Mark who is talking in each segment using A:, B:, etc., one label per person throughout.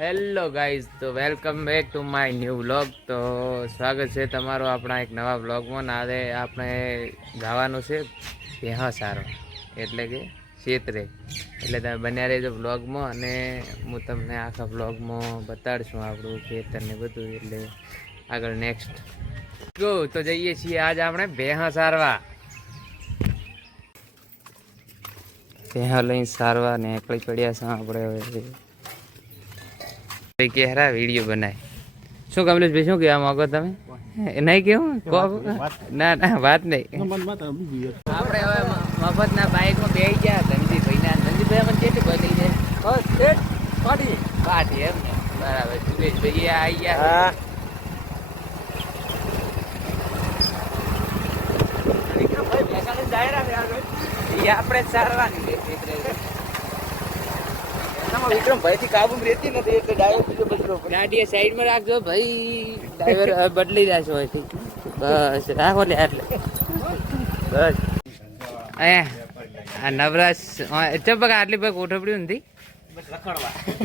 A: Hello guys તો welcome back to my new vlog તો સ્વાગત છે તમારું આપણા એક નવા વ્લોગમાં આજે આપણે ગાવાનું છે ભેહા સારો એટલે કે ક્ષેત્રે એટલે તમે બન્યા રહેજો વ્લોગમાં અને હું તમને આખા વ્લોગમાં બતાડશું આપણું ખેતર ને બધું. એટલે આગળ નેક્સ્ટ ગો તો જઈએ છીએ આજ આપણે ભેહા સારવા ભેહા લઈને સારવા ને એકલી પડ્યા છે આપણે હવે. ભાઈ કેહરા વીડિયો બનાય. શું કમલેશભાઈ શું કહેવા માંગો તમે? એ નહીં કેવું કહો ના ના વાત નહીં. આપણે હવે મફતના બાઇકમાં બેસી ગયા ધનજીભાઈ ના ધનજીભાઈ મને કેટલી બની છે પાટી. એમ ને. બરાબર સુરેશભાઈ એ આવી ગયા. વિક્રમભાઈ ભેંસાને જાહેરાત છે આગળ. એ આપણે જ સારવાની છે એનામાં વિક્રમભાઈ થી રહેતી નથી, એટલે ડાયો બીજો બચલો ગાડી સાઈડમાં રાખજો, ભાઈ. હવે બદલી રહ્યા અહીંથી બસ, રાખો ને એટલે. બસ. અહીંયા, આ નવરાશ ચપક આટલી ભાઈ કોઠપડી નથી?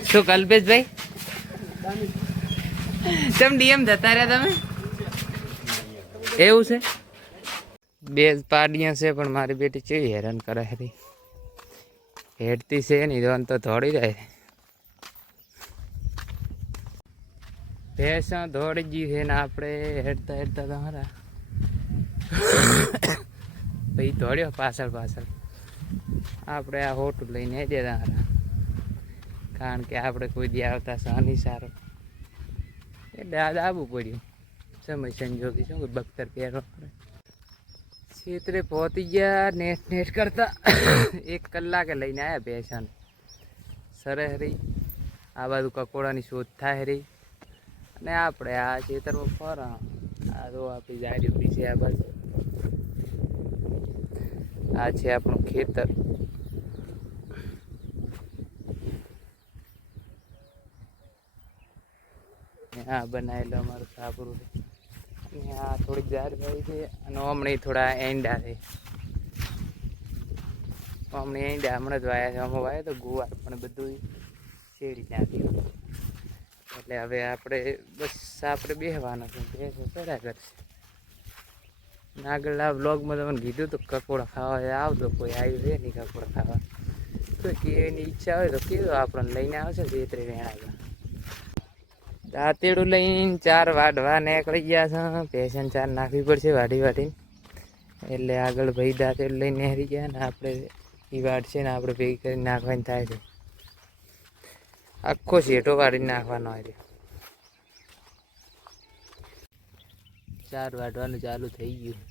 A: શું, કલ્પેશભાઈ? ચમ ડીએમ જતા રહ્યા તમે? એવું છે? બે પાડીਆਂ છે, પણ મારી બેટી કેવી હેરાન કરે હરી છે નહીં તો દોડી જાય. ભેંસા દોડી ગઈ છે ને આપણે હેડતા હેડતા તમારા. ભાઈ દોડ્યો પાછળ પાછળ. આપણે આ હોટું લઈને દે તમારા. કારણ કે આપણે કોઈ દી આવતા શનિ સારો. એટલે આ આવવું પડ્યું. સમય સંજોગી શું બખ્તર પહેરવા પડે. ક્ષેત્રે પહોંચી ગયા, નેટ નેટ કરતા એક કલાકે લઈને આવ્યા ભેંસાને. સરે હરી આ બાજુ કકોડાની શોધ થાય હરી અને આપણે આ ખેતરમાં ફરા આ તો આપણી જાડી ઊભી છે આ બાજુ. આ છે આપણું ખેતર. આ બનાવેલું અમારું સાપરું આ થોડીક જારી ભાઈ છે અને હમણાં થોડા એંડા છે. હમણાં એંડા, હમણાં જ વાયા છે. અમે વાયા તો ગુવાર, પણ બધું શેડી નાખ્યું એટલે હવે આપણે બસ આપણે બેસવાના છે. ભેંસો કર્યા કરશે. આગળના બ્લોગમાં તમને કીધું તો કકોડા ખાવા આવતો કોઈ, આવ્યું છે નહીં કકોડા ખાવા. તો કે એની ઈચ્છા હોય તો કીધું, આપણને લઈને આવશે, બે ત્રણ વેણા દાંતેડું લઈને ચાર વાઢવા નીકળી ગયા છે. પેશન ચાર નાખવી પડશે વાઢી વાઢીને એટલે આગળ ભાઈ દાંતેડું લઈને નેહરી ગયા ને આપણે એ વાઢશે ને આપણે ભેગી કરીને નાખવાની થાય છે. આખો શેઠો વાળીને નાખવાનો હોય ચાર વાઢવાનું ચાલુ થઈ ગયું.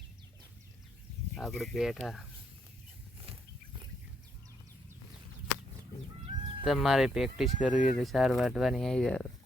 A: આપણે બેઠા. તમારે પ્રેક્ટિસ કરવી હોય તો ચાર વાટવાની આવી જાય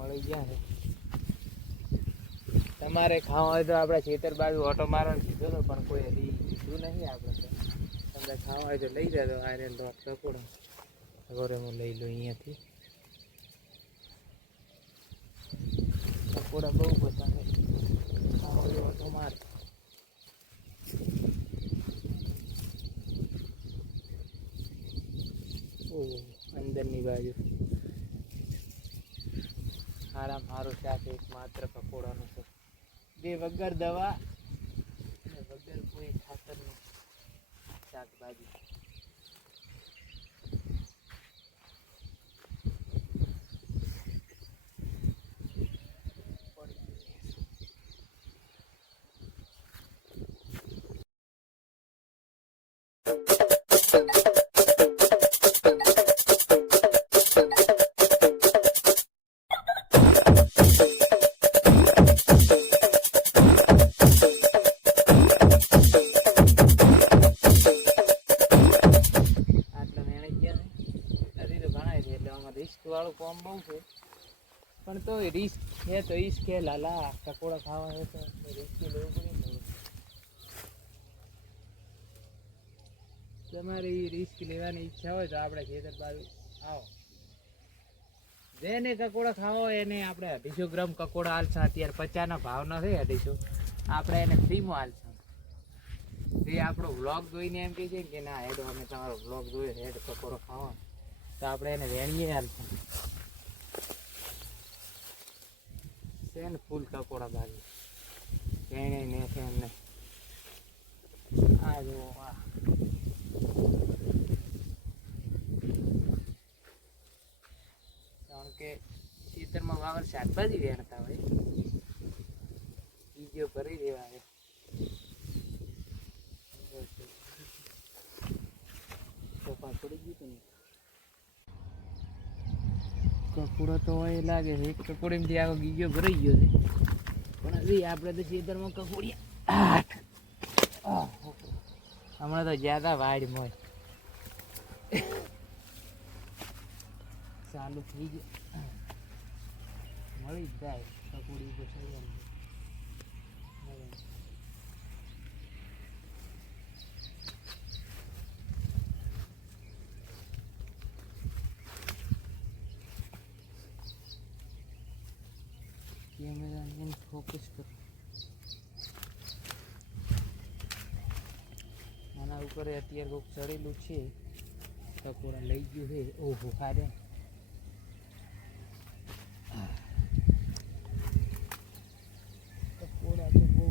A: મળી ગયા છે તમારે ખાવા હોય તો આપણે ખેતર બાજુ ઓટો મારવાનું કીધો તો, પણ કોઈ હજી કીધું નહીં આપણે તમને ખાવા હોય તો લઈ જજો આર્યન તો પકોડા અગોરે હું લઈ લઉં અહીંયાથી. પકોડા બહુ બધા છે ખાવા હોય તો ઓટો માર ઓહ અંદરની બાજુ સારા મારું શાક એક માત્ર પકોડાનું છે. બે વગર દવા અને વગર કોઈ ખાતરનું શાકભાજી. પણ તો રિસ્ક છે તો રિસ્ક છે. લાલા કકોડા ખાવા છે તો રિસ્ક લેવું પડે તમારે રિસ્ક લેવાની ઈચ્છા હોય તો આપણે ખેતર બાજુ આવો. જેને કકોડા ખાવા એને આપણે અઢીસો ગ્રામ કકોડા હાલશા અત્યારે પચાસના ભાવ નથી અઢીસો. આપણે એને ફ્રીમાં હાલશા જે આપણો વ્લોગ જોઈને એમ કહે છે કે ના હેડ, અમે તમારો વ્લોગ જોયો, હેડ કકોડો ખાવા તો આપણે એને વેણીએ હાલશા છે ને ફૂલ કપોડા બાજુ. વેણે ને છે એમને આ જો, આ. કારણ કે ખેતરમાં વાવર શાકભાજી વેણતા હોય. બીજો ભરી દેવા આવે. તો પડી ગયું ને. કકુડો તો હોય લાગે છે. એક કકોડીમાંથી આખો ગીગો ભરાઈ ગયો છે. પણ હજી આપણે તો ખેતરમાં કકોડિયા. હમણાં તો જ્યાદા વાડ મોય. ચાલુ થઈ ગયું. મળી જાય કકોડી તો સહી એને ફોકસ કરો આના ઉપર અત્યારે કોઈક ચડેલું છે. ટકોરા લઈ ગયું છે. ઓહો બહુ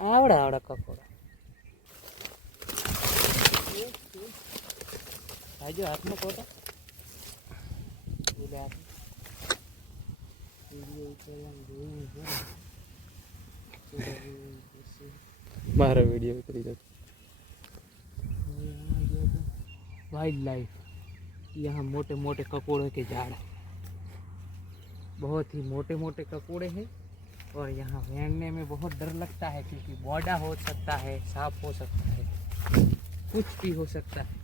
A: આવડે આવડે કકોડા હાજો હાથમાં કોટા એટલે આપણે વિડીયો ઉતારવાનું જોયું છે
B: મારો વિડીયો ઉતરી જતો
A: वाइल्ड लाइफ यहाँ मोटे मोटे ककोड़े के झाड़ हैं बहुत ही मोटे मोटे ककोड़े हैं और यहाँ रेंगने में बहुत डर लगता है क्योंकि बॉडा हो सकता है सांप हो सकता है कुछ भी हो सकता है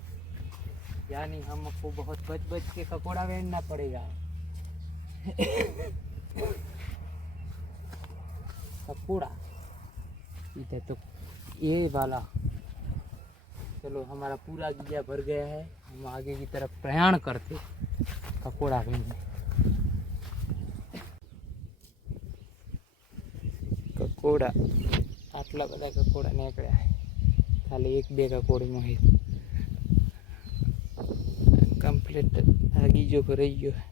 A: यानी हमको बहुत बच बच के ककोड़ा वेड़ना पड़ेगा ककोड़ा इधर तो ये वाला चलो हमारा पूरा गिया भर गया है हम आगे की तरफ प्रयाण करते ककोड़ा में કકોડા આટલા બધા કકોડા નીકળ્યા ખાલી એક બે કકોડીમાં હે કમ્પ્લીટ આગીજો રહી ગયો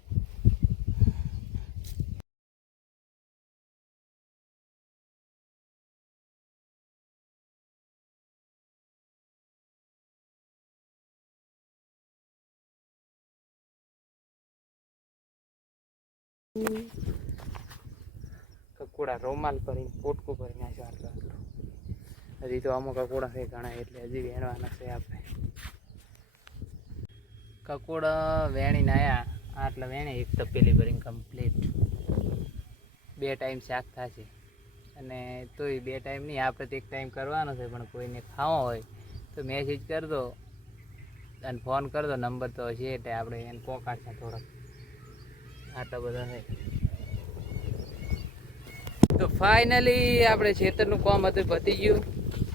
A: કકોડા રોમાલ ભરીને પોટકું નાખ્યો આટલો આટલો હજી તો અમુક કકોડા છે ઘણા એટલે હજી વેણવાના છે આપણે કકોડા વેણીને આવ્યા આટલા વેણે, એક તપેલી ભરીને કમ્પ્લીટ બે ટાઈમ શાક થશે. અને તોય બે ટાઈમ નહીં, આપણે તો એક ટાઈમ કરવાનો છે, પણ કોઈને ખાવો હોય, તો મેસેજ કરી દો. અને ફોન કરી દો, નંબર તો છે એટલે આપણે એને પોકાડશે થોડોક. આટલા બધા છે. તો ફાઇનલી આપણે ખેતરનું કામ હતું, પતી ગયું.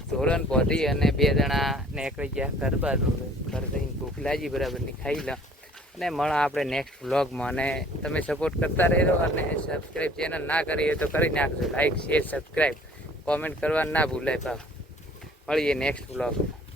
A: ધોરણ પહોંચી અને બે જણા નીકળી ગયા ગરબા ઘર જઈને ભૂખ લાગી બરાબરની, ખાઈ લો. અને મળા આપણે નેક્સ્ટ વ્લોગમાં અને તમે સપોર્ટ કરતા રહેજો અને સબસ્ક્રાઈબ ચેનલ ના કરી હોય તો કરી નાખજો. લાઈક શેર સબસ્ક્રાઈબ કોમેન્ટ કરવા ના ભૂલાય પાછું. મળીએ નેક્સ્ટ વ્લોગમાં